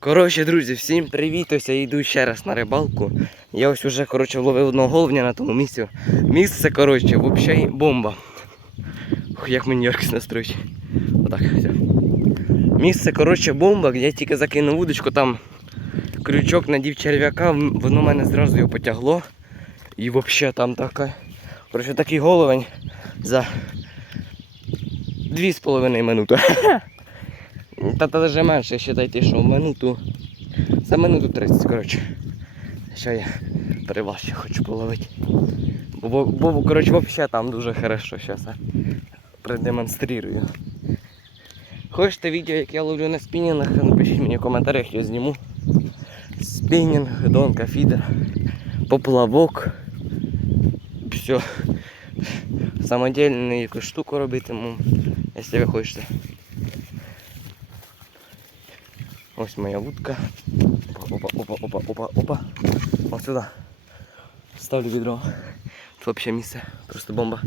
Коротше, друзі, всім привіт! Ось я йду ще раз на рибалку. Я ось уже коротше, вловив одного головня на тому місці. Місце, коротше, взагалі бомба. Ух, як мені Йоркс настроїть. Отак. все. Місце, коротше, бомба, я тільки закинув вудочку, там крючок надів черв'яка, воно мене зразу його потягло. І взагалі там така. Коротше, такий головень за 2,5 минути. Та та даже менше, вважайте, що в минуту. За минуту 30, коротше. Що я ще хочу половити. Бо, бо коротше, взагалі там дуже хорошо. Зараз продемонструю. Хочете відео, як я ловлю на спінінгах, напишіть мені в коментарях, я зніму. Спінінг, донка, фідер, поплавок. Все. Самодільну якусь штуку робитиму, якщо ви хочете. Ось моя вудка. Опа, опа, опа, опа, опа, опа. Ось сюди. Ставлю відро. Тут взагалі місце. Просто бомба.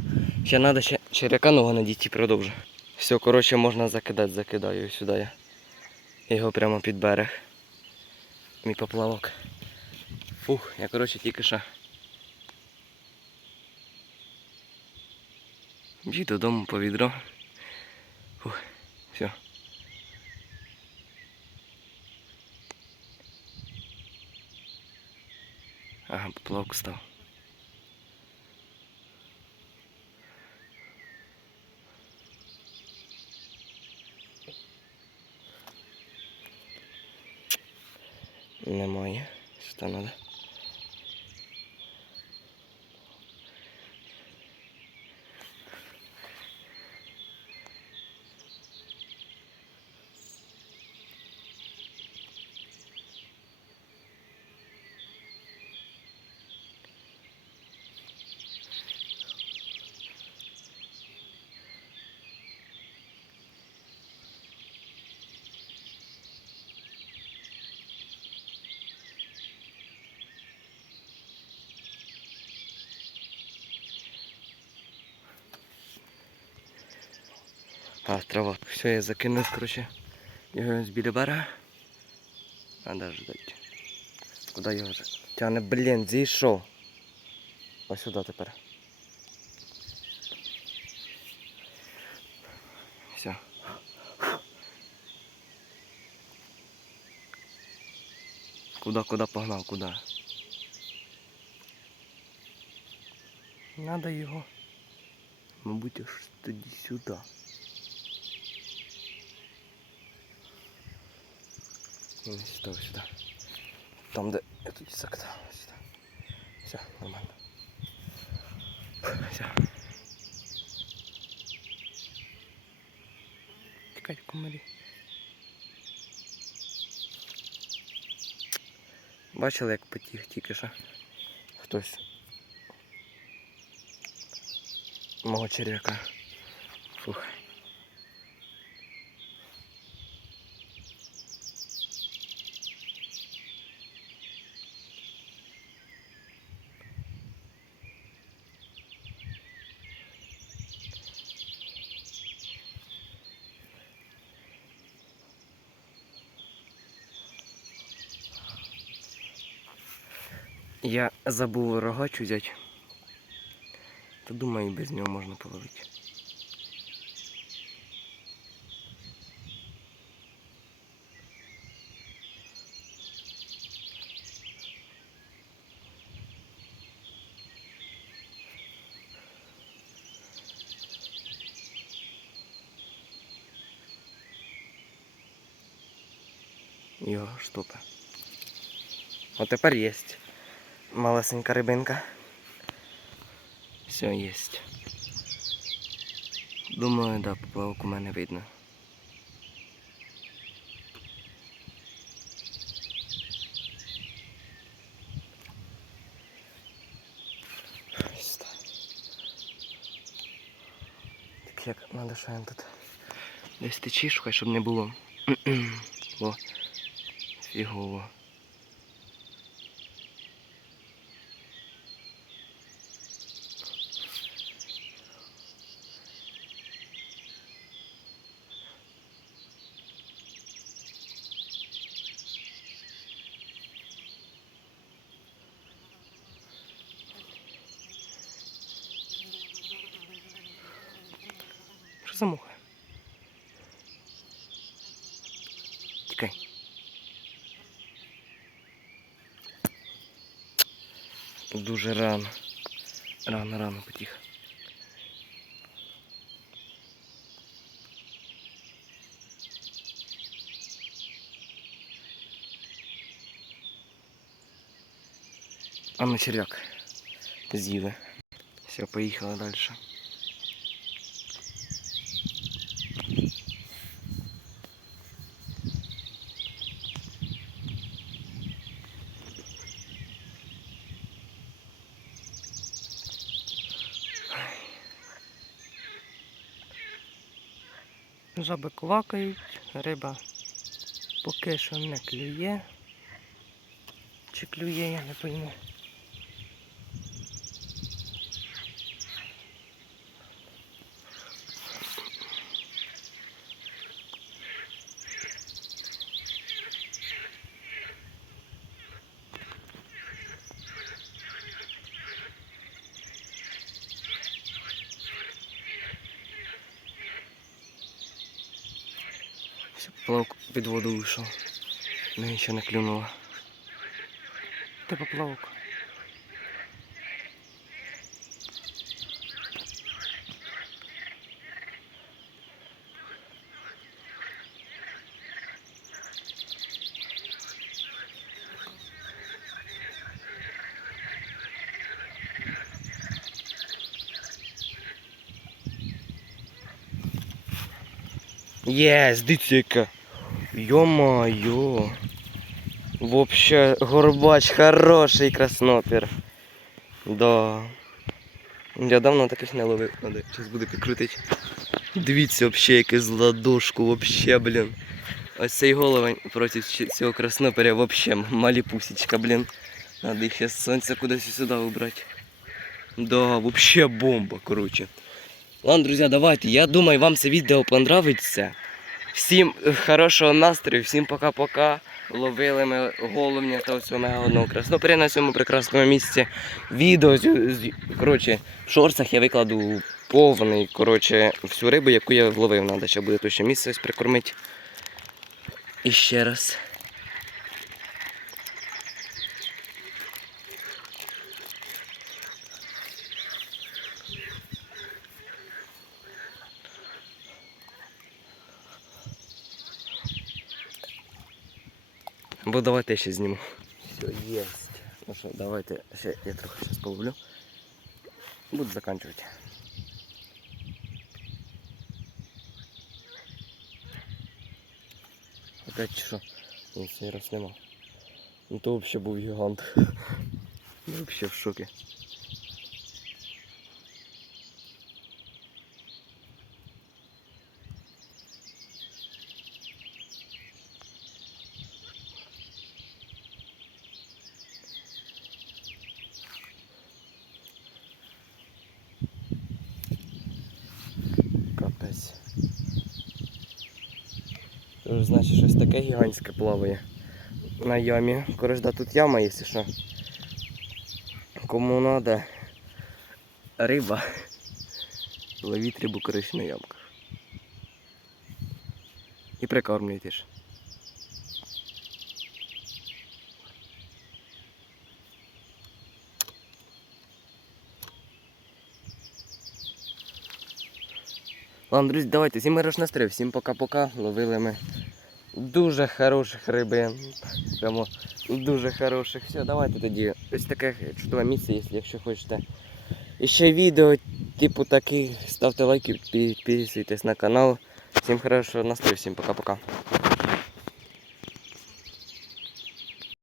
Ще треба ще черяка ногу надіти і продовжу. Все, коротше, можна закидати, закидаю сюди я. Його прямо під берег. Мій поплавок. Фух, я коротше тільки що. Біг додому по відро. Фух, все. Ага, поплавок став. Немає. Що там треба? А, трава. Все, я закинув, коротше. Його з біля. Надо ждать. Куди його вже? Тяне, блін, зійшов. Ось сюди тепер. Все. Куда, куда погнав, куда? Надо його. Мабуть, аж тоді сюди. Ні, сюди, сюди. Там, де я тут закатав. Сюди. Все, нормально. Все. Тікай, комарі. Бачили, як потіг тільки що хтось. Мого черв'яка. Фух. Я забув рогач взяти. Та думаю, і без нього можна половити. Його штука. От тепер є. Малесенька рибинка. Все есть. Думаю, да, поплавок у мене видно. Так. Як він тут десь течі шукай, щоб не було. Фігово. самуха. Тікай. Тут дуже рано. Рано-рано потіг. А на червяк з'їли. Все, поїхали далі. Жаби квакають, риба поки що не клює. Чи клює, я не пойму. Все, поплавок під воду вийшов. Мені ще не клюнуло. Ти поплавок. Єс, дивіться яка. Йо-моє. Вообще горбач хороший краснопір. Да. Я давно таких не ловив, надо зараз буде підкрутити. Дивіться вообще яке з ладошку, вообще, блін. Ось цей головень проти цього краснопіря вообще малі пусічка, блін. Надо їх зараз сонце кудись сюди убрати. Да, вообще бомба, короче. Ладно, друзі, давайте. Я думаю, вам це відео понравиться. Всім хорошого настрою, всім пока-пока. Ловили ми головня та ось одного при на цьому прекрасному місці. Відео коротше, в шорсах я викладу повний, коротше, всю рибу, яку я вловив. Надо ще буде то ще місце прикормити. І ще раз. Бо давайте я ще зніму. Все, єсть. Ну що, давайте ще я трохи зараз половлю. Буду заканчивать. Опять чи що? Ні, цей раз нема. Ну то взагалі був гігант. Ну, Взагалі в шокі. Капець. Тож, значить, щось таке гігантське плаває на ямі. Корожда тут яма, якщо що. Кому треба риба, ловіть рибу коротше на ямках. І прикормлюйте ж. Ладно, друзі, давайте, всім хорошого настрій, всім пока-пока. Ловили ми дуже хороших рибин. Прямо дуже хороших. Все, давайте тоді. Ось таке чудове місце, якщо хочете. І ще відео, типу таких, ставте лайки, підписуйтесь на канал. Всім хорошого настрою, всім пока-пока.